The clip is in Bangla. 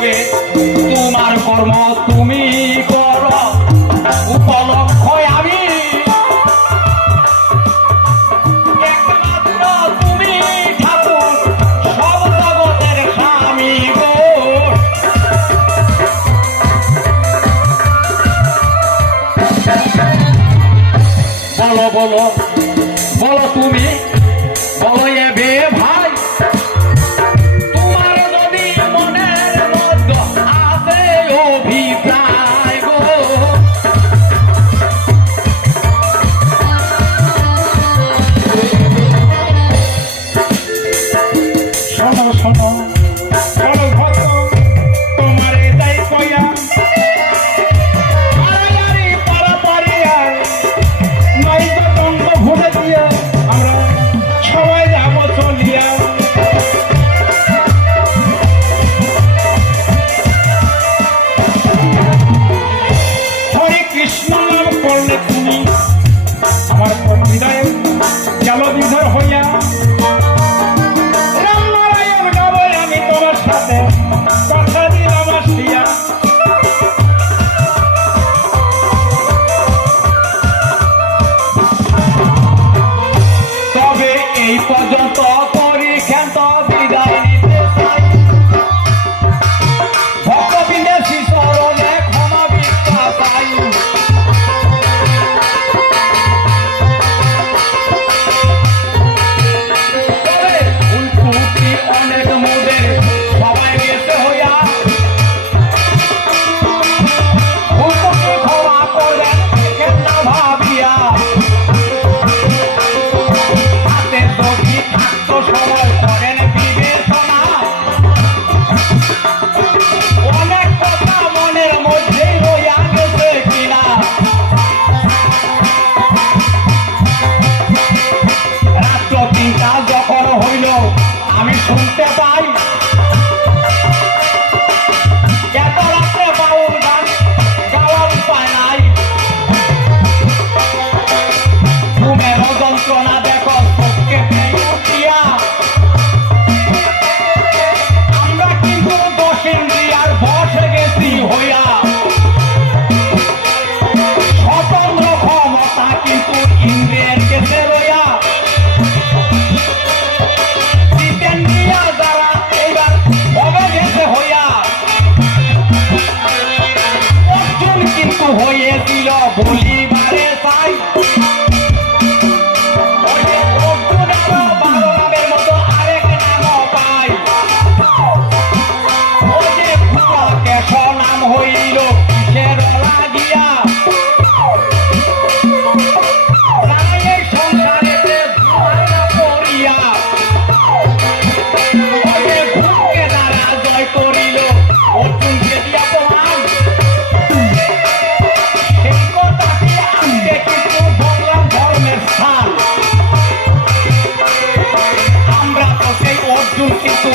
তবে তোমার কর্ম তুমি করো, উপলক্ষ আমি একমাত্র তুমি ঠাকুর, সব জগতের স্বামী গো। বলো বলো বলো তুমি, বলো এবে ভাই, তোমার যদি মনের মধ্যে আছে অভিপ্রায় গো। শোনো শোনো শোনো ভক্ত, তোমার এটাই কইয়া আড়াআড়ি পারাপারিয়া নয় দণ্ড ভুলে দিয়া আমরা সবাই যাব চলিয়া। হরে কৃষ্ণ নাম করলে তুমি আমার হৃদয়ে গেল বিধর হইয়া। রাম নারায়ণ গাবো আমি তোমার সাথে, কথা দিলাম আসিয়া। তবে এই পর্যন্ত করি ক্ষান্ত বিদায় নিতে চাই, ভক্ত বিদেশী চরণে ক্ষমা ভিক্ষা চাই। তবে ভুল ত্রুটি অনেক মোদের সবাই গেছে হইয়া, ভুল ত্রুটি ক্ষমা করে দেখেন না ভাবিয়া। হাতে যদি থাকতো সময় করেন বিবেচনা, অনেক কথা মনের মধ্যেই রইয়া গেছে কিনা। রাত্র ৩টা যখন হইল আমি শুনতে পাই, এত রাত্রে বাউল গান গাওয়ার উপায় নাই। ঘুমের যন্ত্রণা দেখো চোখকে ভেঙে উঠিয়া, আমরা কিন্তু 10 ইন্দ্রিয়ার বশে গেছি হইয়া। স্বতন্ত্র ক্ষমতা কিন্তু ইন্দ্রিয়ের কাছে রইয়া। জিতেন্দ্রিয়া যারা এইবার ভবে গেছে হইয়া, অর্জুন কিন্তু হয়েছিল বলিবারে চাই। অর্জুনেরও 12 নামের মতো আরেক নামও পাই। ও যে ভুয়া কেশ নাম হইল কিসের লাগিয়া, প্রাণের সংসারেতে ভুয়া পড়িয়া। ও যে ভূতকে দ্বারা জয় করিল অর্জুনকে দিয়া প্রমাণ, সেই কথাটি আজকে কিন্তু বললাম ধর্মের স্থান। আমরা তো সেই অর্জুন কিন্তু